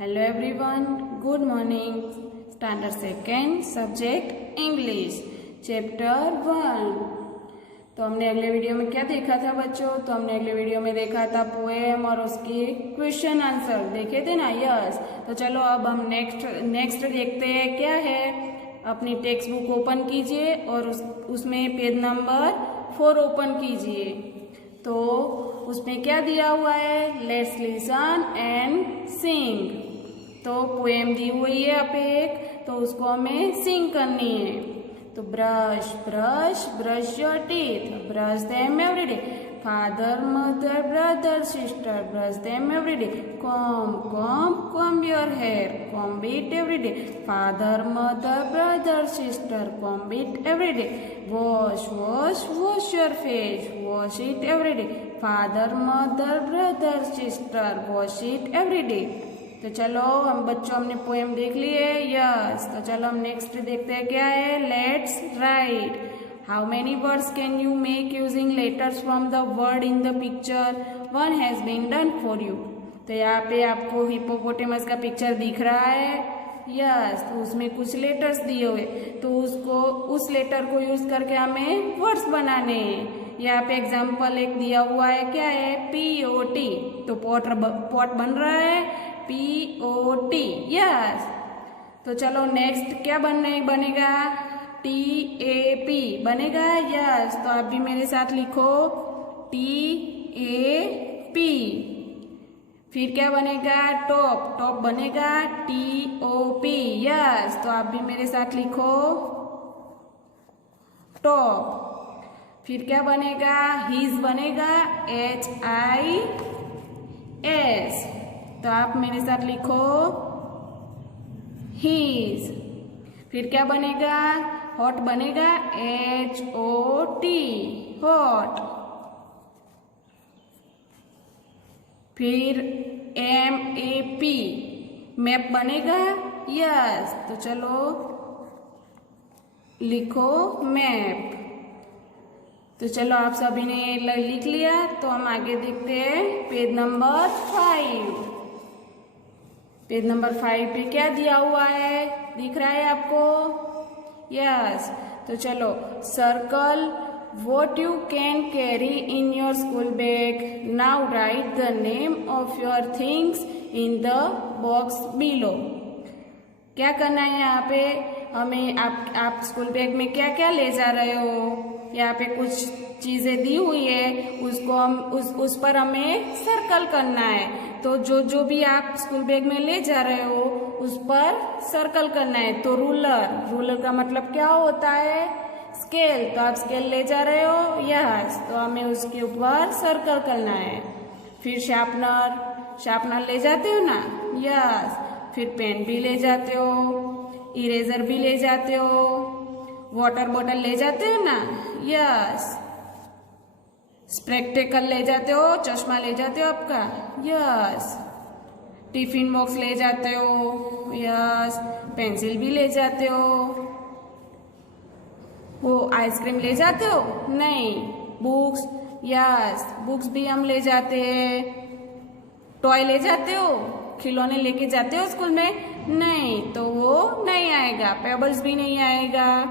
Hello everyone, good morning. Standard second, subject English, chapter 1। तो हमने अगले वीडियो में क्या देखा था बच्चों? तो हमने अगले वीडियो में देखा था पोएम और उसकी क्वेश्चन आंसर देखे थे ना। यस। तो चलो अब हम नेक्स्ट देखते हैं क्या है। अपनी टेक्स्ट बुक ओपन कीजिए और उसमें पेज नंबर 4 ओपन कीजिए। तो उसमें क्या दिया हुआ है? लेट्स लिसन एंड सिंग। तो पोएम दी हुई है आप एक, तो उसको हमें सिंग करनी है। तो brush brush brush your teeth, brush them every day. Father mother brother sister, brush them every day. Comb your hair, comb it every day. Father mother brother sister, comb it every day. Wash wash wash your face, wash it every day. Father mother brother sister, wash it every day. तो चलो हम बच्चों हमने poem देख ली है। Yes. तो चलो हम नेक्स्ट देखते हैं क्या है। Let's write. How many words can you make using letters from the word in the picture? One has been done for you. तो यहाँ पे आपको हिप्पोपोटेमस का पिक्चर दिख रहा है। यस। तो उसमें कुछ लेटर्स दिए हुए, तो उस लेटर को यूज करके हमें वर्ड्स बनाने हैं। यहाँ पे एग्जाम्पल एक दिया हुआ है, क्या है? POT। तो पॉट बन रहा है POT। यस। तो चलो नेक्स्ट क्या बनेगा? TAP बनेगा। यस। तो आप भी मेरे साथ लिखो TAP। फिर क्या बनेगा? टॉप बनेगा TOP। यस। तो आप भी मेरे साथ लिखो टॉप। फिर क्या बनेगा? हिज बनेगा HIS। तो आप मेरे साथ लिखो हीज। फिर क्या बनेगा? हॉट बनेगा HOT, हॉट। फिर MAP, मैप बनेगा। यस। तो चलो लिखो मैप। तो चलो आप सभी ने लिख लिया, तो हम आगे देखते हैं पेज नंबर 5। पेज नंबर 5 पे क्या दिया हुआ है? दिख रहा है आपको? यस। तो चलो circle what you can carry in your school bag. Now write the name of your things in the box below. क्या करना है यहाँ पे हमें? आप स्कूल बैग में क्या क्या ले जा रहे हो? यहाँ पे कुछ चीजें दी हुई है, उसको हम उस पर हमें सर्कल करना है। तो जो भी आप स्कूल बैग में ले जा रहे हो उस पर सर्कल करना है। तो रूलर का मतलब क्या होता है? स्केल। तो आप स्केल ले जा रहे हो। यस। तो हमें उसके ऊपर सर्कल करना है। फिर शार्पनर ले जाते हो ना? यस। फिर पेन भी ले जाते हो, इरेजर भी ले जाते हो, वाटर बॉटल ले जाते हो ना? यस। स्पेक्टेकल ले जाते हो, चश्मा ले जाते हो आपका? यस। टिफिन बॉक्स ले जाते हो। यस। पेंसिल भी ले जाते हो। वो आइसक्रीम ले जाते हो? नहीं। बुक्स? यस, बुक्स भी हम ले जाते हैं। टॉय ले जाते हो? खिलौने लेके जाते हो स्कूल में? नहीं, तो वो नहीं आएगा। पेबल्स भी नहीं आएगा।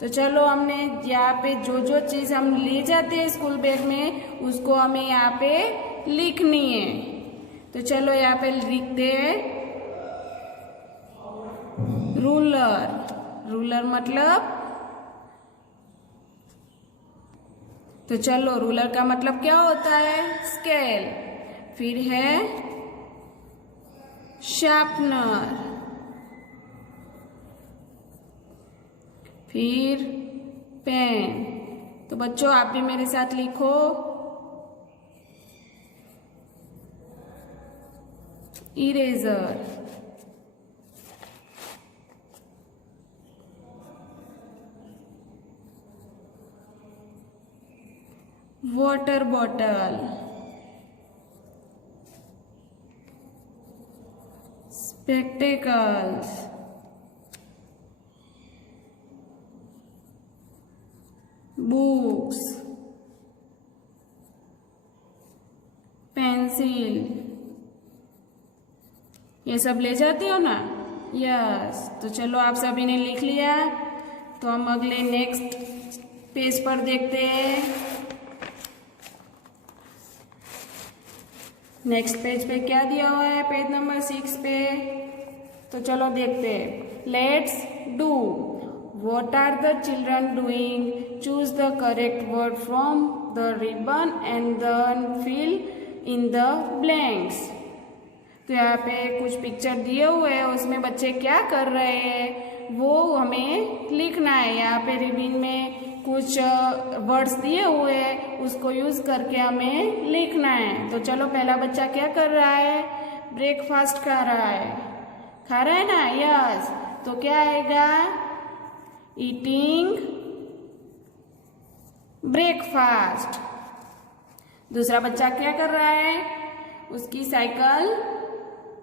तो चलो हमने यहाँ पे जो चीज हम ले जाते हैं स्कूल बैग में उसको हमें यहाँ पे लिखनी है। तो चलो यहाँ पे लिखते हैं रूलर मतलब। तो चलो रूलर का मतलब क्या होता है? स्केल। फिर है शार्पनर। फिर पेन। तो बच्चों आप भी मेरे साथ लिखो eraser. Water bottle. Spectacles. Books. Pencil. ये सब ले जाते हो ना? यस। तो चलो आप सभी ने लिख लिया, तो हम अगले नेक्स्ट पेज पर देखते हैं। नेक्स्ट पेज पे क्या दिया हुआ है? पेज नंबर 6 पे। तो चलो देखते हैं। Let's do. What are the children doing? Choose the correct word from the ribbon and then fill in the blanks. तो यहाँ पे कुछ पिक्चर दिए हुए हैं, उसमें बच्चे क्या कर रहे हैं वो हमें लिखना है। यहाँ पे रिबन में कुछ वर्ड्स दिए हुए हैं, उसको यूज करके हमें लिखना है। तो चलो पहला बच्चा क्या कर रहा है? ब्रेकफास्ट खा रहा है। खा रहा है ना? यस। तो क्या आएगा? Eating breakfast. दूसरा बच्चा क्या कर रहा है? उसकी साइकिल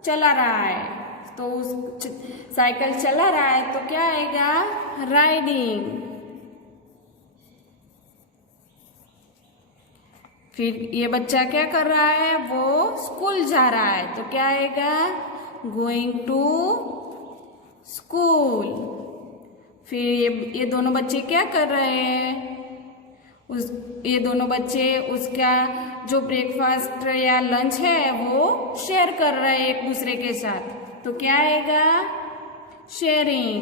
चला रहा है। तो उस साइकिल चला रहा है तो क्या आएगा? राइडिंग। फिर ये बच्चा क्या कर रहा है? वो स्कूल जा रहा है तो क्या आएगा? Going to school. फिर ये दोनों बच्चे क्या कर रहे हैं? ये दोनों बच्चे उसका जो ब्रेकफास्ट या लंच है वो शेयर कर रहे हैं एक दूसरे के साथ। तो क्या आएगा? शेयरिंग।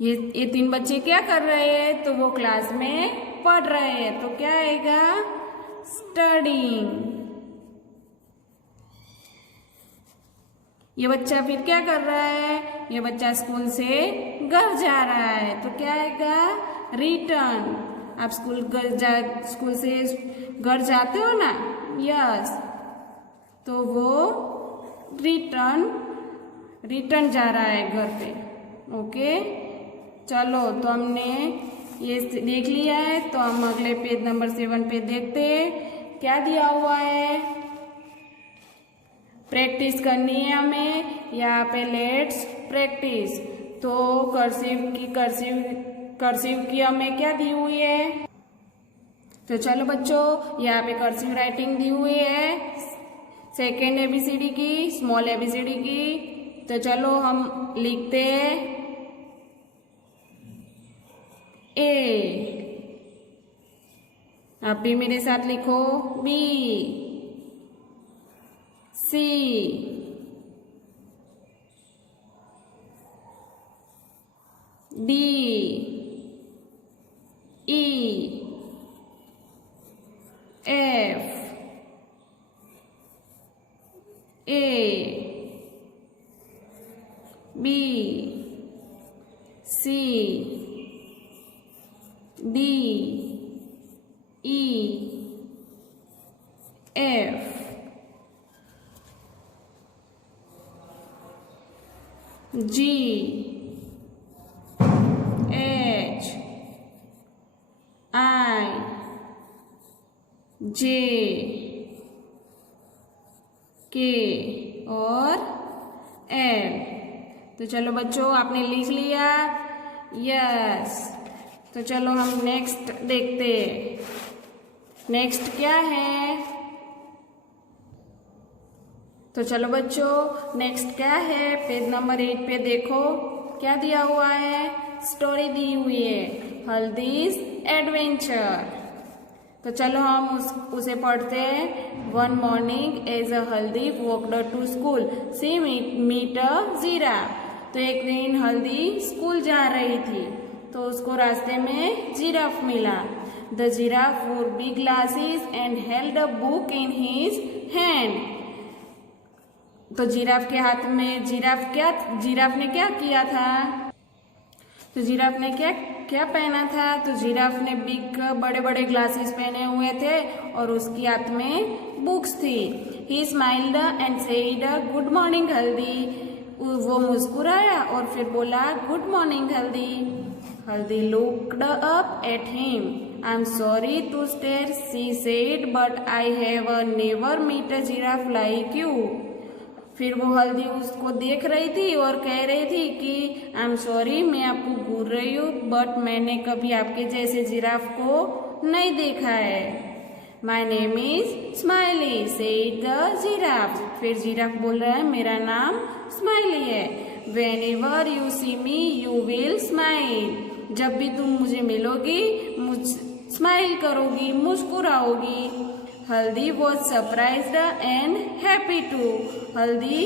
ये तीन बच्चे क्या कर रहे हैं? तो वो क्लास में पढ़ रहे हैं। तो क्या आएगा? स्टडिंग। ये बच्चा फिर क्या कर रहा है? ये बच्चा स्कूल से घर जा रहा है तो क्या आएगा? रिटर्न। आप स्कूल से घर जाते हो ना? यस। तो वो रिटर्न जा रहा है घर पे। ओके। चलो तो हमने ये देख लिया है, तो हम अगले पेज नंबर 7 पे देखते हैं क्या दिया हुआ है। प्रैक्टिस करनी है हमें। यहाँ पे लेट्स प्रैक्टिस। तो कर्सिव की हमें क्या दी हुई है? तो चलो बच्चों, यहाँ पे कर्सिव राइटिंग दी हुई है सेकेंड ABCD की, स्मॉल ABCD की। तो चलो हम लिखते हैं ए। आप भी मेरे साथ लिखो। B, C, D, E, F, A, B, C, D, E, F, G, H, I, J, K और L। तो चलो बच्चों, आपने लिख लिया? यस। तो चलो हम नेक्स्ट देखते हैं। नेक्स्ट क्या है? तो चलो बच्चों, नेक्स्ट क्या है? पेज नंबर 8 पे देखो क्या दिया हुआ है। स्टोरी दी हुई है, हल्दीज एडवेंचर। तो चलो हम उसे पढ़ते हैं। One morning as a Haldi walked to school she meet a giraffe. तो एक दिन हल्दी स्कूल जा रही थी तो उसको रास्ते में जिराफ मिला। द जिराफ वोर big glasses and held a book in his hand. तो जिराफ के हाथ में जिराफ ने क्या किया था? तो जिराफ ने क्या पहना था? तो जिराफ ने बिग बड़े बड़े ग्लासेस पहने हुए थे और उसकी हाथ में बुक्स थी। ही smiled and said good morning हल्दी। वो मुस्कुराया और फिर बोला good morning Haldi. Haldi looked up at him. I am sorry to stare she said but I have never meet a giraffe like you. फिर वो हल्दी उसको देख रही थी और कह रही थी कि आई एम सॉरी, मैं आपको घूर रही हूँ, बट मैंने कभी आपके जैसे जिराफ को नहीं देखा है। My name is Smiley said the giraffe. फिर जिराफ बोल रहा है मेरा नाम स्माइली है। Whenever you see me you will smile. जब भी तुम मुझे मिलोगी स्माइल करोगी, मुस्कुराओगी। Haldi was surprised and happy too. Haldi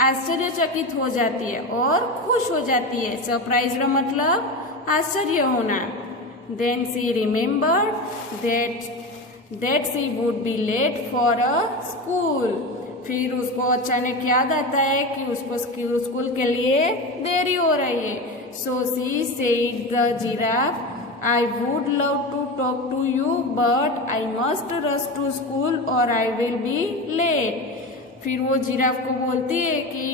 आश्चर्यचकित हो जाती है और खुश हो जाती है। सरप्राइज्ड मतलब आश्चर्य होना। Then she remembered that she would be late for a school. फिर उसको अचानक याद आता है कि उसको स्कूल के लिए देरी हो रही है। So she said the giraffe I would love to talk to you but I must rush to school or I will be late। फिर वो जिराफ को बोलती है कि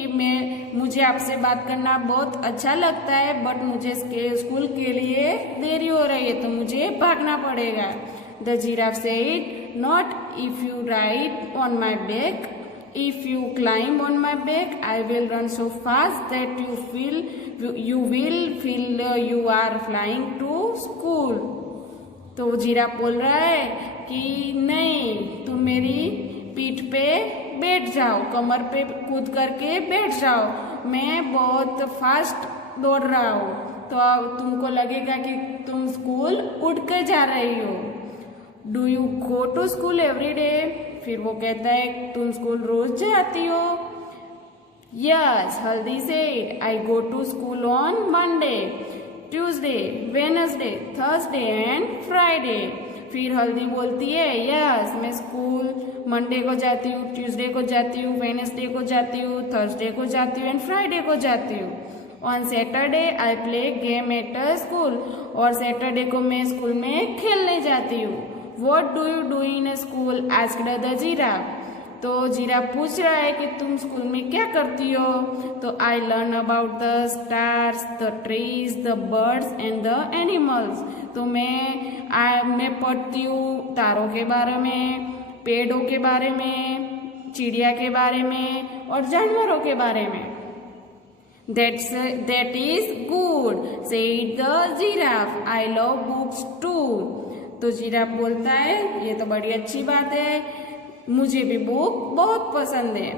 मुझे आपसे बात करना बहुत अच्छा लगता है बट मुझे स्कूल के लिए देरी हो रही है तो मुझे भागना पड़ेगा। The giraffe said not if you ride on my back, if you climb on my back I will run so fast that you will feel you are flying to school। तो जिराफ बोल रहा है कि नहीं, तुम मेरी पीठ पे बैठ जाओ, कमर पे कूद करके बैठ जाओ, मैं बहुत फास्ट दौड़ रहा हूँ तो तुमको लगेगा कि तुम स्कूल उड़ कर जा रही हो। Do you go to school every day. फिर वो कहता है तुम स्कूल रोज जाती हो। Yes, Haldi said, I go to school on Monday, Tuesday, Wednesday, Thursday and Friday। फिर हल्दी बोलती है यस मैं स्कूल मंडे को जाती हूँ, ट्यूसडे को जाती हूँ, वेडनेसडे को जाती हूँ, थर्सडे को जाती हूँ एंड फ्राइडे को जाती हूँ। On Saturday I play game at school. और सैटरडे को मैं स्कूल में खेलने जाती हूँ। What do you do in school asked the giraffe. तो जिराफ पूछ रहा है कि तुम स्कूल में क्या करती हो। तो I learn about the stars, the trees, the birds and the animals. तो मैं पढ़ती हूँ तारों के बारे में, पेड़ों के बारे में, चिड़िया के बारे में और जानवरों के बारे में। That is good, said the giraffe. I love books too। तो जिराफ बोलता है ये तो बड़ी अच्छी बात है, मुझे भी बुक बहुत पसंद है।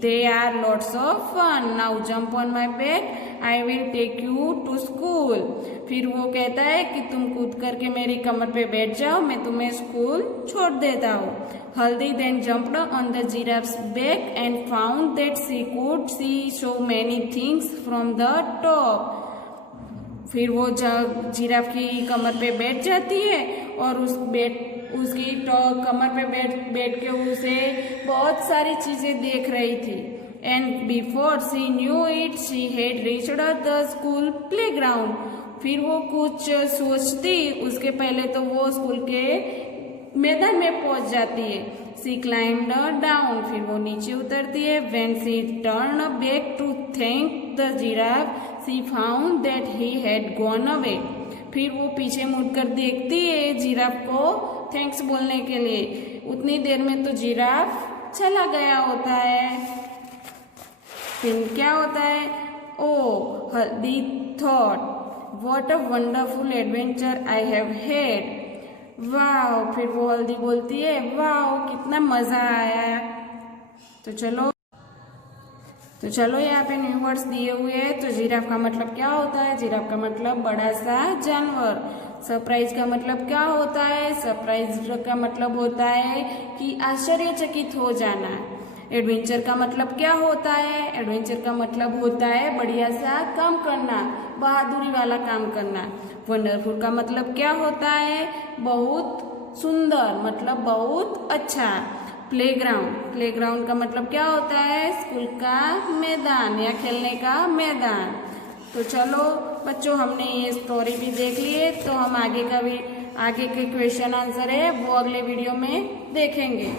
They are lots of fun, now jump on my back, I will take you to school. फिर वो कहता है कि तुम कूद करके मेरी कमर पे बैठ जाओ, मैं तुम्हें स्कूल छोड़ देता हूँ। Haldi then jumped on the giraffe's back and found that she could see so many things from the top. फिर वो जिराफ की कमर पे बैठ जाती है और उसकी कमर पे बैठ के उसे बहुत सारी चीजें देख रही थी। And before she knew it she had reached the school playground. फिर वो कुछ सोचती उसके पहले तो वो स्कूल के मैदान में पहुंच जाती है। शी क्लाइम्ड डाउन, फिर वो नीचे उतरती है। When she turn back to thank the giraffe she found that he had gone away. फिर वो पीछे मुड़कर देखती है जिराफ को थैंक्स बोलने के लिए। उतनी देर में तो जिराफ चला गया होता है। फिर क्या होता है, ओ हल्दी thought what a wonderful adventure I have had. वाह, फिर वो हल्दी बोलती है वाह कितना मजा आया। तो चलो यहाँ पे न्यू वर्ड्स दिए हुए हैं। तो जिराफ का मतलब क्या होता है, जिराफ का मतलब बड़ा सा जानवर। सरप्राइज का मतलब क्या होता है, सरप्राइज का मतलब होता है कि आश्चर्यचकित हो जाना। एडवेंचर का मतलब क्या होता है, एडवेंचर का मतलब होता है बढ़िया सा काम करना, बहादुरी वाला काम करना। वंडरफुल का मतलब क्या होता है, बहुत सुंदर मतलब बहुत अच्छा। प्लेग्राउंड का मतलब क्या होता है, स्कूल का मैदान या खेलने का मैदान। तो चलो बच्चों हमने ये स्टोरी भी देख ली है, तो हम आगे के क्वेश्चन आंसर है वो अगले वीडियो में देखेंगे।